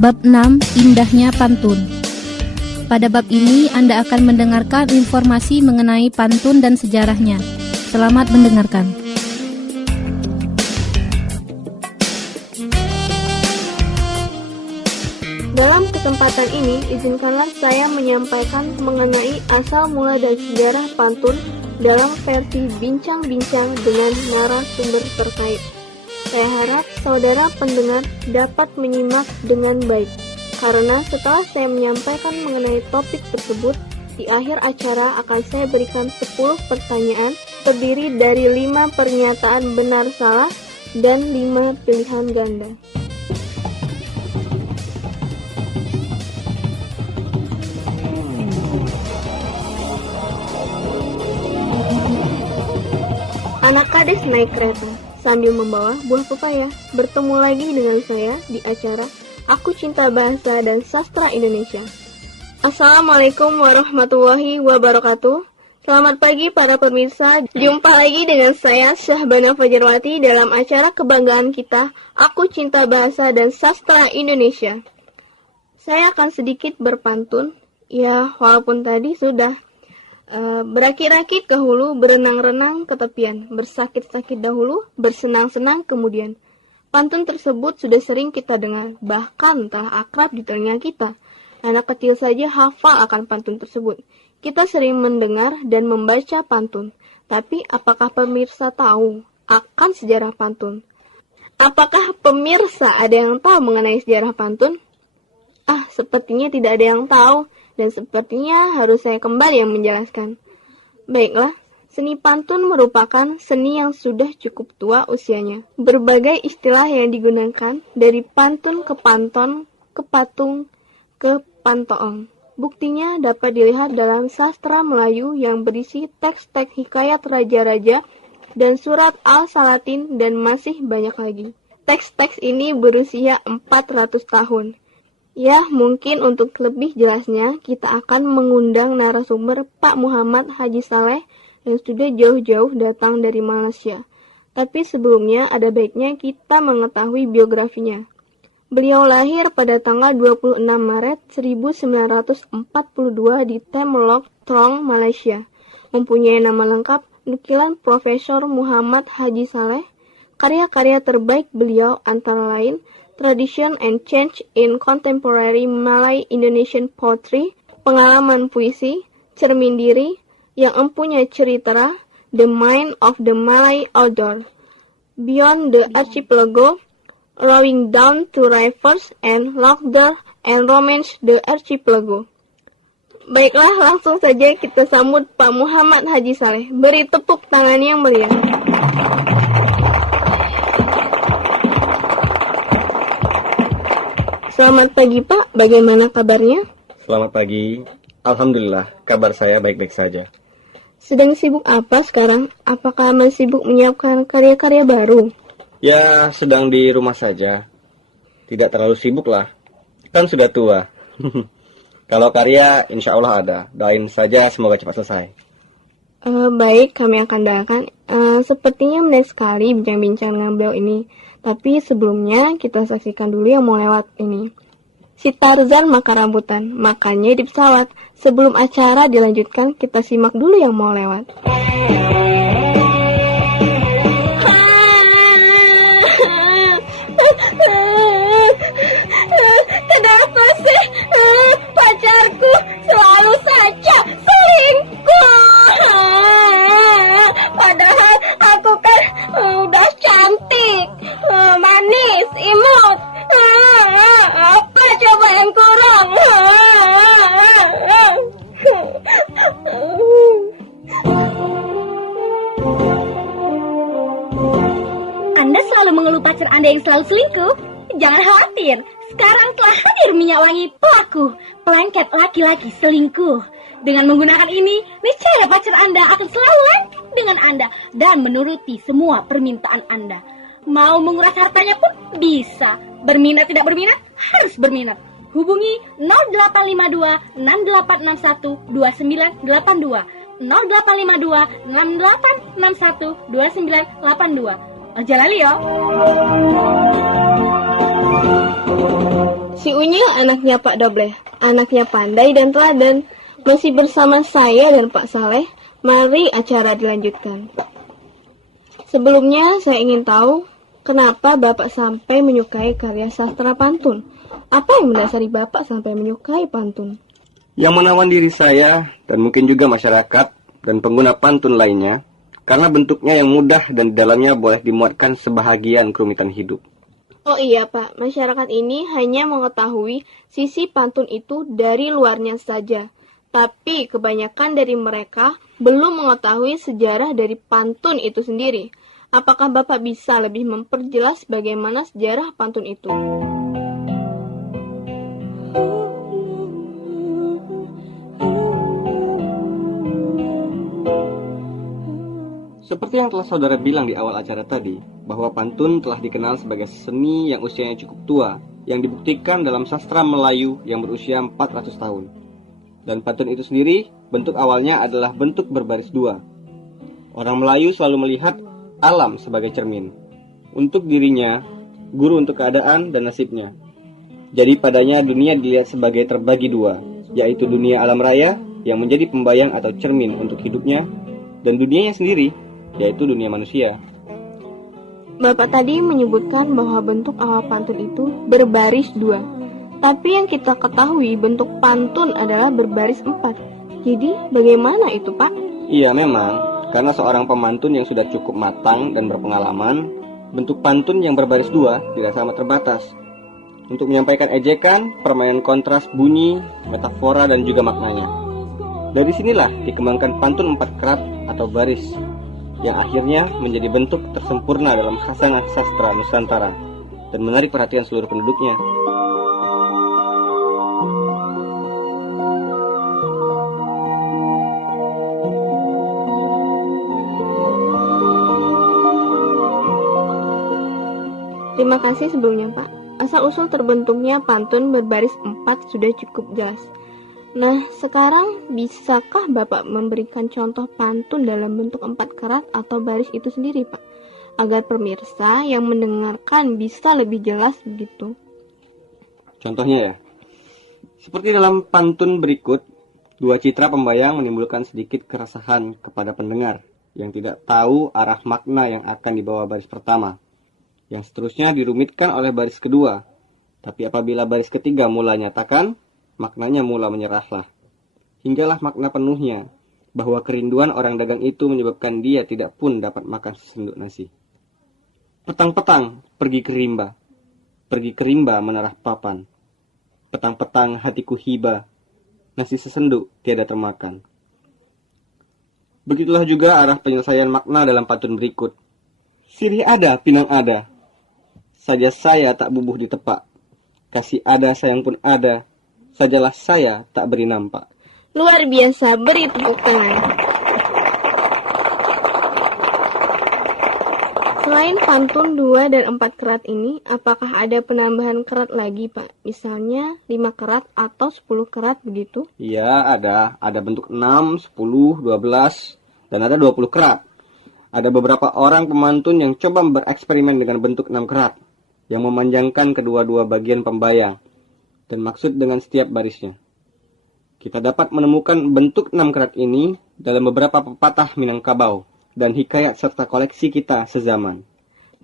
Bab 6, Indahnya Pantun. Pada bab ini Anda akan mendengarkan informasi mengenai pantun dan sejarahnya. Selamat mendengarkan. Dalam kesempatan ini, izinkanlah saya menyampaikan mengenai asal mula dan sejarah pantun dalam versi bincang-bincang dengan narasumber terkait. Saya harap saudara pendengar dapat menyimak dengan baik, karena setelah saya menyampaikan mengenai topik tersebut, di akhir acara akan saya berikan 10 pertanyaan terdiri dari 5 pernyataan benar salah dan 5 pilihan ganda. Anak kades naik kereta sambil membawa buah pepaya. Bertemu lagi dengan saya di acara Aku Cinta Bahasa dan Sastra Indonesia. Assalamualaikum warahmatullahi wabarakatuh. Selamat pagi para pemirsa. Jumpa lagi dengan saya Syahbana Fajarwati dalam acara kebanggaan kita Aku Cinta Bahasa dan Sastra Indonesia. Saya akan sedikit berpantun. Ya, walaupun tadi sudah berakit-rakit ke hulu, berenang-renang ke tepian, bersakit-sakit dahulu, bersenang-senang kemudian. Pantun tersebut sudah sering kita dengar, bahkan telah akrab di telinga kita. Anak kecil saja hafal akan pantun tersebut. Kita sering mendengar dan membaca pantun, tapi apakah pemirsa tahu akan sejarah pantun? Apakah pemirsa ada yang tahu mengenai sejarah pantun? Sepertinya tidak ada yang tahu. Dan sepertinya harus saya kembali yang menjelaskan. Baiklah, seni pantun merupakan seni yang sudah cukup tua usianya. Berbagai istilah yang digunakan dari pantun ke panton, ke patung, ke pantoong. Buktinya dapat dilihat dalam sastra Melayu yang berisi teks-teks hikayat raja-raja dan surat Al-Salatin dan masih banyak lagi. Teks-teks ini berusia 400 tahun. Ya, mungkin untuk lebih jelasnya, kita akan mengundang narasumber Pak Muhammad Haji Saleh yang sudah jauh-jauh datang dari Malaysia. Tapi sebelumnya ada baiknya kita mengetahui biografinya. Beliau lahir pada tanggal 26 Maret 1942 di Temlock, Trong, Malaysia. Mempunyai nama lengkap Nukilan Profesor Muhammad Haji Saleh. Karya-karya terbaik beliau antara lain Tradition and Change in Contemporary Malay Indonesian Poetry, Pengalaman Puisi, Cermin Diri, Yang Empunya Cerita, The Mind of the Malay Outdoor, Beyond the Archipelago, Rowing Down to Rivers, and Laughter and Romance the Archipelago. Baiklah, langsung saja kita sambut Pak Muhammad Haji Saleh. Beri tepuk tangan yang meriah. Selamat pagi Pak, bagaimana kabarnya? Selamat pagi, Alhamdulillah, kabar saya baik-baik saja. Sedang sibuk apa sekarang? Apakah masih sibuk menyiapkan karya-karya baru? Ya, sedang di rumah saja. Tidak terlalu sibuk lah, kan sudah tua. Kalau karya, insya Allah ada. Doain saja semoga cepat selesai. Baik, kami akan doakan. Sepertinya menarik sekali bincang-bincang dengan beliau ini. Tapi sebelumnya kita saksikan dulu yang mau lewat ini. Si Tarzan makan rambutan, makannya di pesawat. Sebelum acara dilanjutkan, kita simak dulu yang mau lewat. Kenapa sih pacarku selalu saja selingkuh? Padahal aku kan udah cantik, manis, imut. Apa coba yang kurang? Anda selalu mengeluh pacar Anda yang selalu selingkuh? Jangan khawatir, sekarang telah hadir minyak wangi pelaku, pelengket laki-laki selingkuh. Dengan menggunakan ini, niscaya pacar Anda akan selalu lengket dengan Anda dan menuruti semua permintaan Anda. Mau menguras hartanya pun bisa. Berminat tidak berminat, harus berminat. Hubungi 0852 6861 2982 0852 6861 2982. Aja lali ya. Si Unyil anaknya Pak Dobleh, anaknya pandai dan teladan. Masih bersama saya dan Pak Saleh, mari acara dilanjutkan. Sebelumnya saya ingin tahu, kenapa Bapak sampai menyukai karya sastra pantun? Apa yang mendasari Bapak sampai menyukai pantun? Yang menawan diri saya, dan mungkin juga masyarakat, dan pengguna pantun lainnya, karena bentuknya yang mudah dan di dalamnya boleh dimuatkan sebahagian kerumitan hidup. Oh iya Pak, masyarakat ini hanya mengetahui sisi pantun itu dari luarnya saja. Tapi kebanyakan dari mereka belum mengetahui sejarah dari pantun itu sendiri. Apakah Bapak bisa lebih memperjelas bagaimana sejarah pantun itu? Seperti yang telah saudara bilang di awal acara tadi, bahwa pantun telah dikenal sebagai seni yang usianya cukup tua, yang dibuktikan dalam sastra Melayu yang berusia 400 tahun. Dan pantun itu sendiri, bentuk awalnya adalah bentuk berbaris dua. Orang Melayu selalu melihat alam sebagai cermin. Untuk dirinya, guru untuk keadaan dan nasibnya. Jadi padanya dunia dilihat sebagai terbagi dua, yaitu dunia alam raya yang menjadi pembayang atau cermin untuk hidupnya, dan dunianya sendiri, yaitu dunia manusia. Bapak tadi menyebutkan bahwa bentuk awal pantun itu berbaris dua. Tapi yang kita ketahui bentuk pantun adalah berbaris 4. Jadi bagaimana itu Pak? Iya memang, karena seorang pemantun yang sudah cukup matang dan berpengalaman, bentuk pantun yang berbaris dua tidak sama terbatas. Untuk menyampaikan ejekan, permainan kontras bunyi, metafora dan juga maknanya. Dari sinilah dikembangkan pantun 4 kerat atau baris, yang akhirnya menjadi bentuk tersempurna dalam khasanah sastra Nusantara dan menarik perhatian seluruh penduduknya. Terima kasih sebelumnya Pak. Asal-usul terbentuknya pantun berbaris 4 sudah cukup jelas. Nah, sekarang bisakah Bapak memberikan contoh pantun dalam bentuk 4 kerat atau baris itu sendiri, Pak? Agar pemirsa yang mendengarkan bisa lebih jelas begitu. Contohnya ya, seperti dalam pantun berikut, dua citra pembayang menimbulkan sedikit keresahan kepada pendengar yang tidak tahu arah makna yang akan dibawa baris pertama. Yang seterusnya dirumitkan oleh baris kedua. Tapi apabila baris ketiga mula nyatakan, maknanya mula menyerahlah. Hinggalah makna penuhnya, bahwa kerinduan orang dagang itu menyebabkan dia tidak pun dapat makan sesenduk nasi. Petang-petang pergi ke rimba. Pergi ke rimba menarah papan. Petang-petang hatiku hiba. Nasi sesenduk tiada termakan. Begitulah juga arah penyelesaian makna dalam pantun berikut. Sirih ada, pinang ada. Saja saya tak bubuh di tepak. Kasih ada, sayang pun ada. Sajalah saya tak beri nampak. Luar biasa, beri tepuk tangan. Selain pantun 2 dan 4 kerat ini, apakah ada penambahan kerat lagi, Pak? Misalnya 5 kerat atau 10 kerat begitu? Iya, ada. Ada bentuk 6, 10, 12, dan ada 20 kerat. Ada beberapa orang pemantun yang coba bereksperimen dengan bentuk 6 kerat, yang memanjangkan kedua-dua bagian pembayang, dan maksud dengan setiap barisnya. Kita dapat menemukan bentuk 6 kerat ini dalam beberapa pepatah Minangkabau dan hikayat serta koleksi kita sezaman.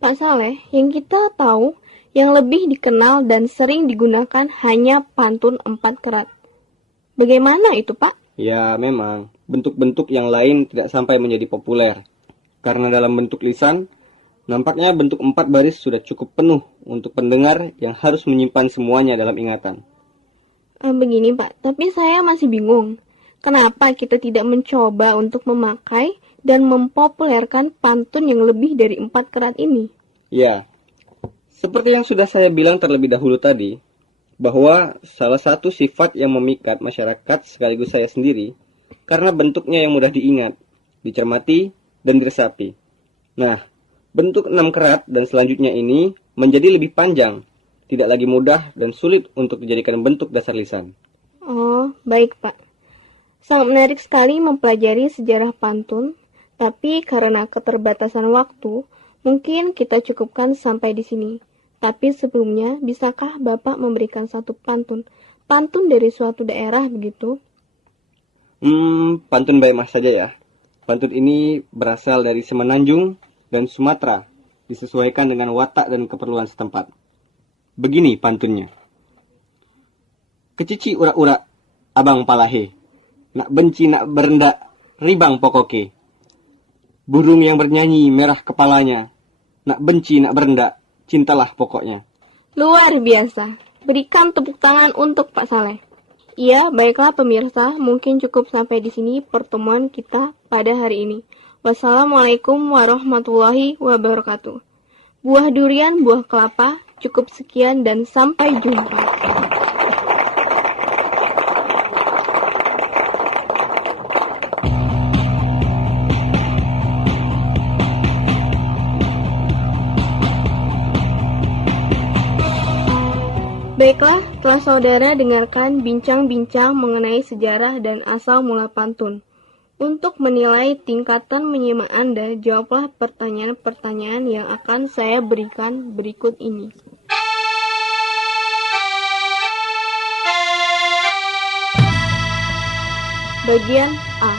Pak Saleh, yang kita tahu, yang lebih dikenal dan sering digunakan hanya pantun 4 kerat. Bagaimana itu, Pak? Ya, memang, bentuk-bentuk yang lain tidak sampai menjadi populer. Karena dalam bentuk lisan, nampaknya bentuk 4 baris sudah cukup penuh untuk pendengar yang harus menyimpan semuanya dalam ingatan. Begini Pak, tapi saya masih bingung. Kenapa kita tidak mencoba untuk memakai dan mempopulerkan pantun yang lebih dari 4 kerat ini? Ya, seperti yang sudah saya bilang terlebih dahulu tadi, bahwa salah satu sifat yang memikat masyarakat sekaligus saya sendiri, karena bentuknya yang mudah diingat, dicermati, dan diresapi. Nah, bentuk 6 kerat dan selanjutnya ini menjadi lebih panjang, tidak lagi mudah dan sulit untuk dijadikan bentuk dasar lisan. Oh, baik Pak. Sangat menarik sekali mempelajari sejarah pantun, tapi karena keterbatasan waktu, mungkin kita cukupkan sampai di sini. Tapi sebelumnya, bisakah Bapak memberikan satu pantun? Pantun dari suatu daerah begitu? Pantun Bayi Mas saja ya. Pantun ini berasal dari Semenanjung dan Sumatera, disesuaikan dengan watak dan keperluan setempat. Begini pantunnya. Kecici urak-urak, abang palahe. Nak benci nak berendak, ribang pokoke. Burung yang bernyanyi merah kepalanya. Nak benci nak berendak, cintalah pokoknya. Luar biasa. Berikan tepuk tangan untuk Pak Saleh. Ya, baiklah pemirsa, mungkin cukup sampai di sini pertemuan kita pada hari ini. Wassalamualaikum warahmatullahi wabarakatuh. Buah durian, buah kelapa, cukup sekian dan sampai jumpa. Baiklah, telah saudara dengarkan bincang-bincang mengenai sejarah dan asal mula pantun. Untuk menilai tingkatan menyimak Anda, jawablah pertanyaan-pertanyaan yang akan saya berikan berikut ini. Bagian A.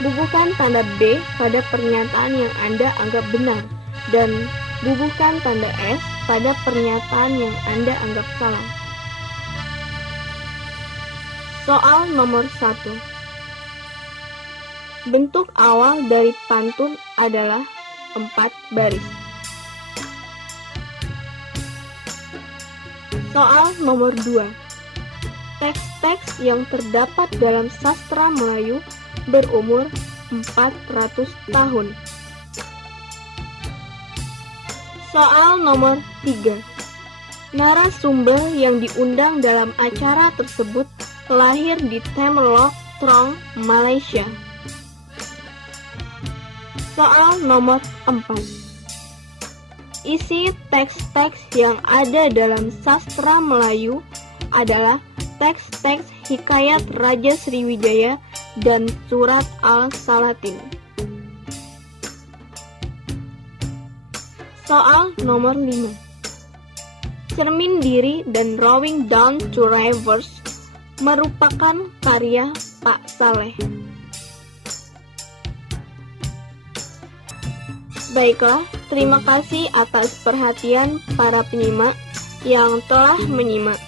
Bubuhkan tanda B pada pernyataan yang Anda anggap benar dan bubuhkan tanda S pada pernyataan yang Anda anggap salah. Soal nomor 1. Bentuk awal dari pantun adalah 4 baris. Soal nomor 2. Teks-teks yang terdapat dalam sastra Melayu berumur 400 tahun. Soal nomor 3. Narasumber yang diundang dalam acara tersebut lahir di Tamelot, Trong, Malaysia. Soal nomor 4. Isi teks-teks yang ada dalam sastra Melayu adalah teks-teks hikayat Raja Sriwijaya dan surat Al-Salatin. Soal nomor 5. Cermin Diri dan Rowing Down to Rivers merupakan karya Pak Saleh. Baiklah, terima kasih atas perhatian para penyimak yang telah menyimak.